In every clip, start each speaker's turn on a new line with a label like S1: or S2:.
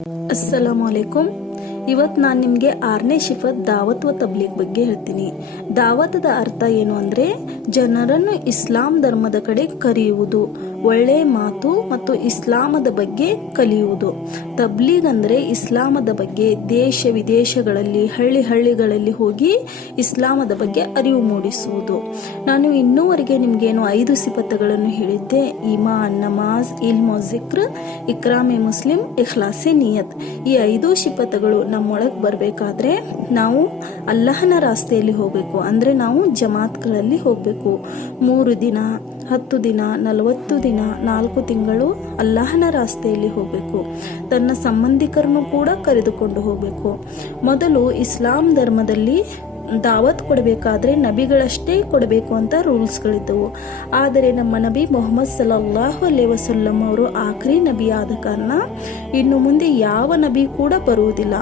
S1: ಅಸ್ಸಲಾಮು ಅಲೈಕುಂ ಇವತ್ತು ನಾನು ನಿಮಗೆ ಆರನೇ ಶಿಫತ್ ದಾವತ್ವ ವ ತಬ್ಲೀಗ್ ಬಗ್ಗೆ ಹೇಳ್ತೀನಿ. ದಾವತದ ಅರ್ಥ ಏನು ಅಂದರೆ ಜನರನ್ನು ಇಸ್ಲಾಂ ಧರ್ಮದ ಕಡೆ ಕರೆಯುವುದು, ಒಳ್ಳೆ ಮಾತು ಮತ್ತು ಇಸ್ಲಾಮದ ಬಗ್ಗೆ ಕಲಿಯುವುದು. ತಬ್ಲೀಗ್ ಅಂದರೆ ಇಸ್ಲಾಮದ ಬಗ್ಗೆ ದೇಶ ವಿದೇಶಗಳಲ್ಲಿ, ಹಳ್ಳಿ ಹಳ್ಳಿಗಳಲ್ಲಿ ಹೋಗಿ ಇಸ್ಲಾಮದ ಬಗ್ಗೆ ಅರಿವು ಮೂಡಿಸುವುದು. ನಾನು ಇನ್ನೂವರೆಗೆ ನಿಮಗೇನು ಐದು ಸಿಪತ್ತಗಳನ್ನು ಹೇಳಿದ್ದೆ. ಇಮಾನ್ ನಮಾಜ್, ಇಲ್ಮೊ, ಜಿಕ್ರ್, ಇಕ್ರಾಮೆ, ಮುಸ್ಲಿಂ, ಇಖ್ಲಾಸೆ, ನಿಯತ್. ಈ ಐದು ಶಿಪತ್ತಗಳು ನಮ್ಮೊಳಗೆ ಬರಬೇಕಾದ್ರೆ ನಾವು ಅಲ್ಲಹನ ರಾಸ್ತೆಯಲ್ಲಿ ಹೋಗಬೇಕು. ಅಂದರೆ ನಾವು ಜಮಾತ್ಗಳಲ್ಲಿ ಹೋಗಬೇಕು. ಮೂರು ದಿನ, ಹತ್ತು ದಿನ, ನಲವತ್ತು ದಿನ, ನಾಲ್ಕು ತಿಂಗಳು ಅಲ್ಲಾಹನ ರಾಸ್ತೆಯಲ್ಲಿ ಹೋಗಬೇಕು. ತನ್ನ ಸಂಬಂಧಿಕರನ್ನು ಕೂಡ ಕರೆದುಕೊಂಡು ಹೋಗಬೇಕು. ಮೊದಲು ಇಸ್ಲಾಂ ಧರ್ಮದಲ್ಲಿ ದಾವತ್ ಕೊಡಬೇಕಾದ್ರೆ ನಬಿಗಳಷ್ಟೇ ಕೊಡಬೇಕು ಅಂತ ರೂಲ್ಸ್ಗಳಿದ್ದವು. ಆದರೆ ನಮ್ಮ ನಬಿ ಮೊಹಮ್ಮದ್ ಸಲಲ್ಲಾಹು ಅಲ್ಲೇ ವಸಲ್ಲಂ ಅವರು ಆಖರಿ ನಬಿ ಆದ ಕಾರಣ ಇನ್ನು ಮುಂದೆ ಯಾವ ನಬಿ ಕೂಡ ಬರುವುದಿಲ್ಲ.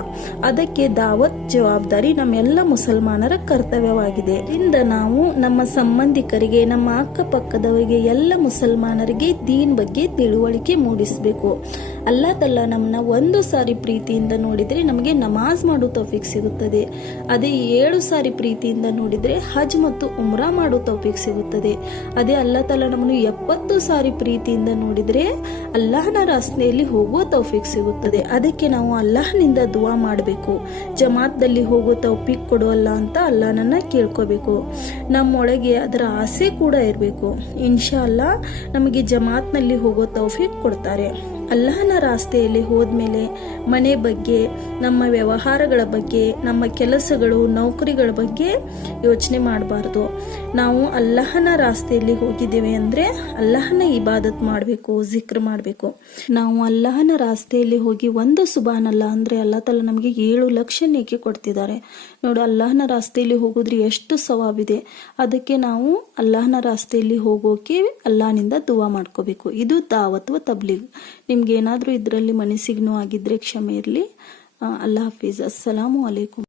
S1: ಅದಕ್ಕೆ ದಾವತ್ ಜವಾಬ್ದಾರಿ ನಮ್ಮೆಲ್ಲ ಮುಸಲ್ಮಾನರ ಕರ್ತವ್ಯವಾಗಿದೆ. ಇಂದ ನಾವು ನಮ್ಮ ಸಂಬಂಧಿಕರಿಗೆ, ನಮ್ಮ ಅಕ್ಕಪಕ್ಕದವರಿಗೆ, ಎಲ್ಲ ಮುಸಲ್ಮಾನರಿಗೆ ದೀನ್ ಬಗ್ಗೆ ತಿಳುವಳಿಕೆ ಮೂಡಿಸಬೇಕು. ಅಲ್ಲಾ ತಲ್ಲ ನಮ್ಮನ್ನ ಒಂದು ಸಾರಿ ಪ್ರೀತಿಯಿಂದ ನೋಡಿದರೆ ನಮಗೆ ನಮಾಜ್ ಮಾಡೋ ತೌಫಿಕ್ ಸಿಗುತ್ತದೆ. ಅದೇ ಏಳು ಸಾರಿ ಪ್ರೀತಿಯಿಂದ ನೋಡಿದರೆ ಹಜ್ ಮತ್ತು ಉಮ್ರಾ ಮಾಡೋ ತೌಫಿಕ್ ಸಿಗುತ್ತದೆ. ಅದೇ ಅಲ್ಲಾ ತಲ್ಲ ನಮ್ಮನ್ನು ಎಪ್ಪತ್ತು ಸಾರಿ ಪ್ರೀತಿಯಿಂದ ನೋಡಿದರೆ ಅಲ್ಲಾಹನ ರಾಸ್ನೆಯಲ್ಲಿ ಹೋಗುವ ತೌಫಿಕ್ ಸಿಗುತ್ತದೆ. ಅದಕ್ಕೆ ನಾವು ಅಲ್ಲಾಹನಿಂದ ದುವಾ ಮಾಡಬೇಕು. ಜಮಾತ್ದಲ್ಲಿ ಹೋಗೋ ತೌಫಿಕ್ ಕೊಡುವಲ್ಲ ಅಂತ ಅಲ್ಲಾಹನನ್ನ ಕೇಳ್ಕೋಬೇಕು. ನಮ್ಮೊಳಗೆ ಅದರ ಆಸೆ ಕೂಡ ಇರಬೇಕು. ಇನ್ಶಾ ಅಲ್ಲಾ ನಮಗೆ ಜಮಾತ್ನಲ್ಲಿ ಹೋಗೋ ತೌಫಿಕ್ ಕೊಡ್ತಾರೆ. ಅಲ್ಲಾಹನ ರಾಸ್ತೆಯಲ್ಲಿ ಹೋದ್ಮೇಲೆ ಮನೆ ಬಗ್ಗೆ, ನಮ್ಮ ವ್ಯವಹಾರಗಳ ಬಗ್ಗೆ, ನಮ್ಮ ಕೆಲಸಗಳು, ನೌಕರಿಗಳ ಬಗ್ಗೆ ಯೋಚನೆ ಮಾಡಬಾರ್ದು. ನಾವು ಅಲ್ಲಾಹನ ರಾಸ್ತೆಯಲ್ಲಿ ಹೋಗಿದ್ದೇವೆ ಅಂದರೆ ಅಲ್ಲಾಹನ ಇಬಾದತ್ ಮಾಡಬೇಕು, ಜಿಕ್ರ್ ಮಾಡಬೇಕು. ನಾವು ಅಲ್ಲಾಹನ ರಾಸ್ತೆಯಲ್ಲಿ ಹೋಗಿ ಒಂದು ಸುಬಾನಲ್ಲ ಅಂದರೆ ಅಲ್ಲಾ ತಲ ನಮಗೆ ಏಳು ಲಕ್ಷ ನೇಕೆ ಕೊಡ್ತಿದ್ದಾರೆ. ನೋಡು, ಅಲ್ಲಾಹನ ರಾಸ್ತೆಯಲ್ಲಿ ಹೋಗೋದ್ರೆ ಎಷ್ಟು ಸವಾಬಿದೆ. ಅದಕ್ಕೆ ನಾವು ಅಲ್ಲಾಹನ ರಾಸ್ತೆಯಲ್ಲಿ ಹೋಗೋಕೆ ಅಲ್ಲಾಹನಿಂದ ದುವಾ ಮಾಡ್ಕೋಬೇಕು. ಇದು ತಾವತ್ವ ತಬ್ಲಿಗ್. ನಿಮ್ಗೆ ಏನಾದರೂ ಇದರಲ್ಲಿ ಮನಸ್ಸಿಗ್ನೂ ಆಗಿದ್ರೆ ಕ್ಷಮೆ ಇರಲಿ. ಅಲ್ಲಾ ಹಾಫೀಸ್. ಅಸ್ಸಲಾಮು ಅಲೈಕುಂ